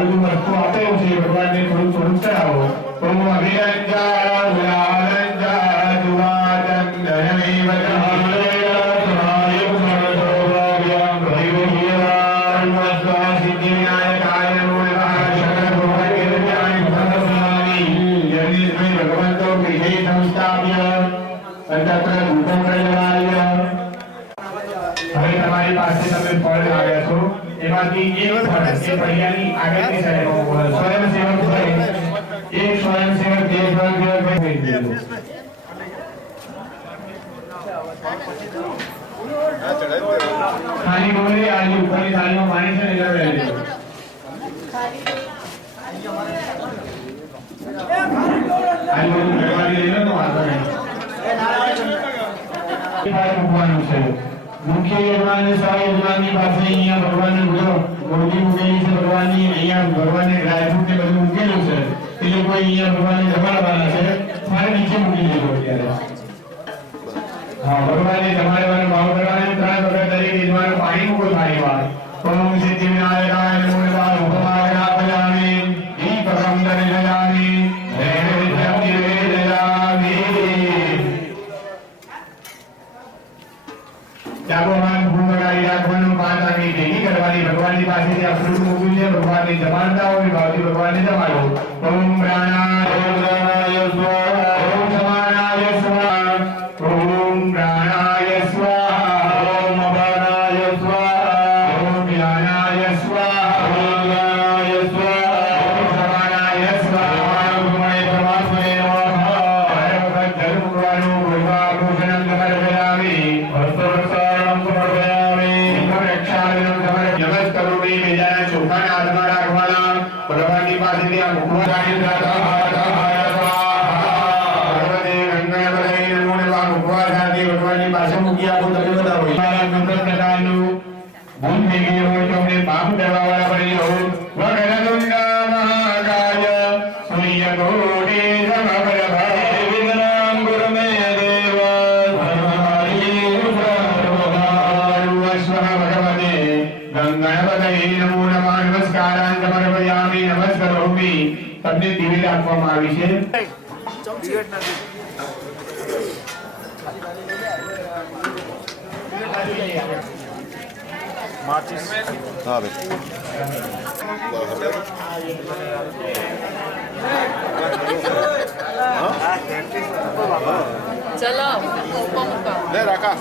બધું વસ્તુ આપેલું છે ભગવાનને થોડું થોડું ચડાવો. ઓમ અભિરંજા ગુલારંજા જુવાચંદનમેવ તમારી પાસે તમે ફળ આવ્યા છો એમાંથી એક ફળ એ પડિયાની આગળની સાઈડમાં સ્વયંસેવક હોય એક સ્વયંસેવક બે સ્વયંસેવક થઈ ગયું. ખાલી બોલે આજે ઉપરની થાળીમાં પાણી છે ને એટલે લઈ લેજો. આજે બધું ભગવાનની લઈ લો તો વાંધો નહીં. મૂકવાનું છે મુખ્ય યજમાન સ્વાય યજમાનની પાસે અહીંયા ભગવાનનું મૂર્તિ મૂકેલી છે. ભગવાનની અહીંયા ભગવાનને ડ્રાયફ્રૂટ ને બધું મૂકેલું છે. એ લોકો અહીંયા ભગવાનને જમાડવાના છે. મારે નીચે મૂકી દેજો અત્યારે. હા, ભગવાનને જમાડવાનો ભાવ કરવાનો 3 વખત દરેક યજમાન પાણી મૂકો થાળીમાં. ઓમ સિદ્ધિવિનાયકાય નમો નમઃ ઉપમાય આપજામિ ઈ પરમ દરિજયામિ હે વિદ્યામિ વેદયામિ. જાગોમાન ભૂમગાઈ રાખવાનું 5 આંગળી ભેગી કરવાની. ભગવાનની પાસેથી આ ફ્રૂટ મૂક્યું છે. ભગવાનને જમાડતા હોય ભાવથી ભગવાનને જમાડો. ઓમ પ્રાણાય સ્વાહા ઓમ સમાનાય સ્વાહા ઓમ પ્રાણાય સ્વાહા ઓમ અપાનાય સ્વાહા ઓમ જ્ઞાનાય સ્વાહા ઓમ જ્ઞાનાય સ્વાહા ઓમ સમાનાય સ્વાહા ઓમ પરમાત્મને નમઃ. હર વખત જલ મૂકવાનું. પૂર્વા ભૂષણમ સમર્પયામિ વસ્ત્રવસ્ત્રાણમ સમર્પયામિ રક્ષાલયમ સમર્પયામિ. નમસ્ કરોમિ. બીજાના ચોખાના હાથમાં રાખવાના. ભગવાનની પાસેથી આ મુખવાણી ભગવાનની પાસે મૂકી આપો. તમે બતાવો મંત્ર પ્રકારનું ભૂલ થઈ ગઈ હોય તો અમને પાપ કરવા વાળા બની રહો. વક્રતુંડ મહાકાય સૂર્યકોટિ સમપ્રભ વિઘ્નં કુરુ મે દેવ સર્વકાર્યેષુ ભગવતે ગંગણપતયે નમો નમઃ. નમસ્કારાન સમર્પયામિ. નમસ્કરોમિ. તમને દિવ્ય આપવામાં આવી છે. माचिस हाँ भाई चलो ले रखा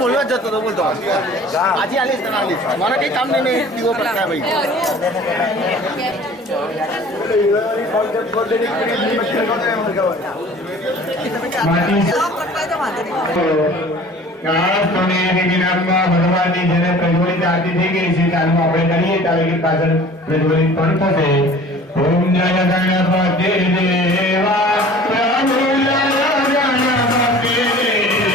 बोलवा जाता तो बोलता आज ही आलिस हमारा कहीं काम नहीं दिवो पड़ता है भाई ભગવાનની જેને પ્રજ્વલિત આરતી થઈ ગઈ છે ચાલુ આપણે કરીએ ત્યારે પાછળ પ્રજ્વલિત પણ થશે. ઓમ જય ગણપતિ દેવા પ્રભુ જય ગણપતિ દેવા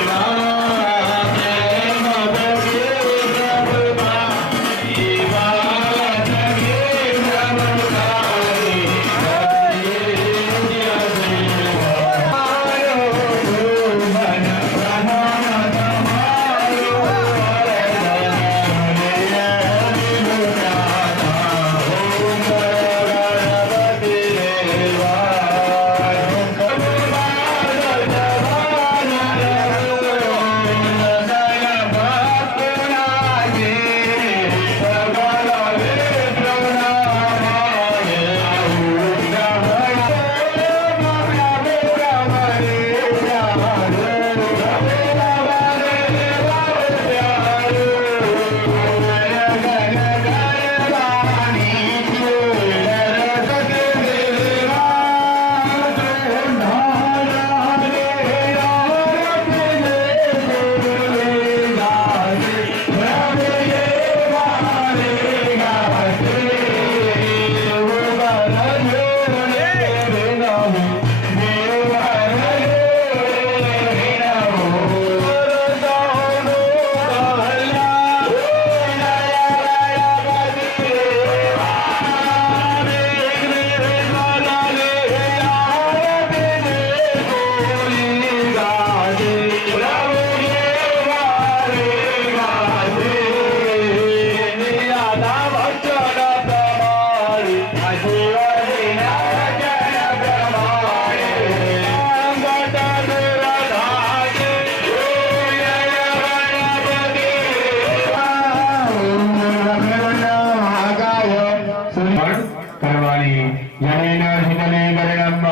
કરવાની જનેન શીતલે કરણમ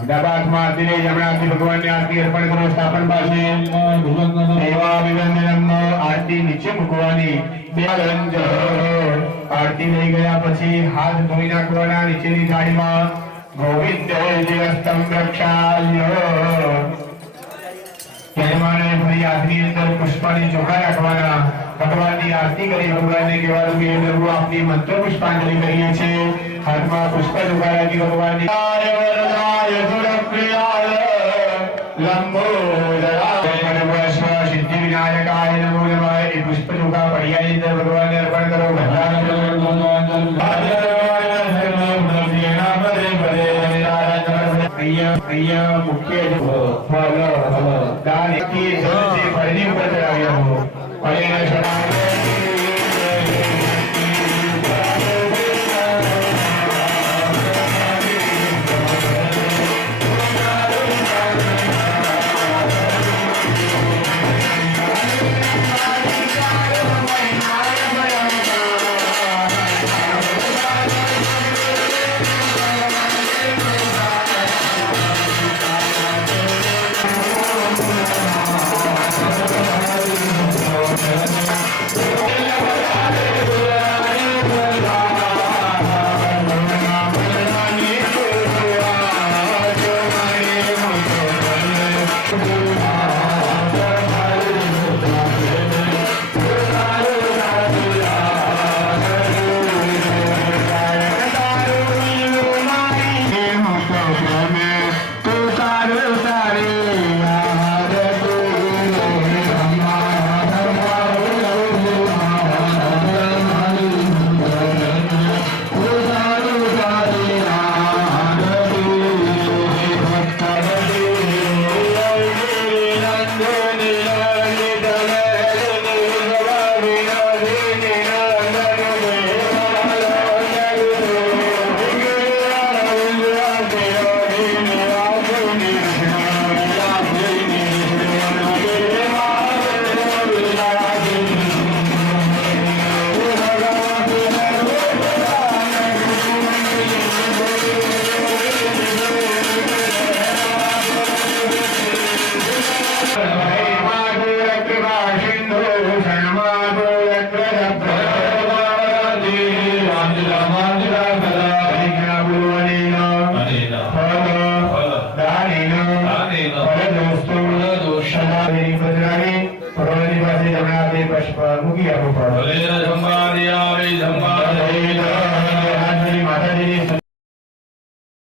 ડાબા હાથમાં આરતી લઈ જમણા હાથથી ભગવાનને આરતી અર્પણ કરો સ્થાપન પાસે સેવા વિવંદનમ આરતી નીચે મૂકવાની આરતી લઈ ગયા પછી હાથ ધોઈ નાખવાના નીચેની થાળીમાં ગોવિંદ જીવસ્તમ રક્ષાલ્ય યજમાને ફરી હાથની અંદર પુષ્પાની ચોખા રાખવાના ભગવાનની આરતી કરી ભગવાનને કહેવાનું કે પ્રભુ આપની મંત્ર પુષ્પાંજલિ કરીએ છીએ હાથમાં પુષ્પ ચોખા રાખી ભગવાનની વરદાય સુરપ્રિયાય લંબોદરાય પરમેશ્વર સિદ્ધિ વિનાયકાય નમો નમઃ એ પુષ્પ ચોખા પડિયાની અંદર ભગવાનને અર્પણ કરો અહીંયા મુખ્ય ફળ દાન એકથી જલથી ફળની ઉપર ચડાવ્યો અને મૂકી આપો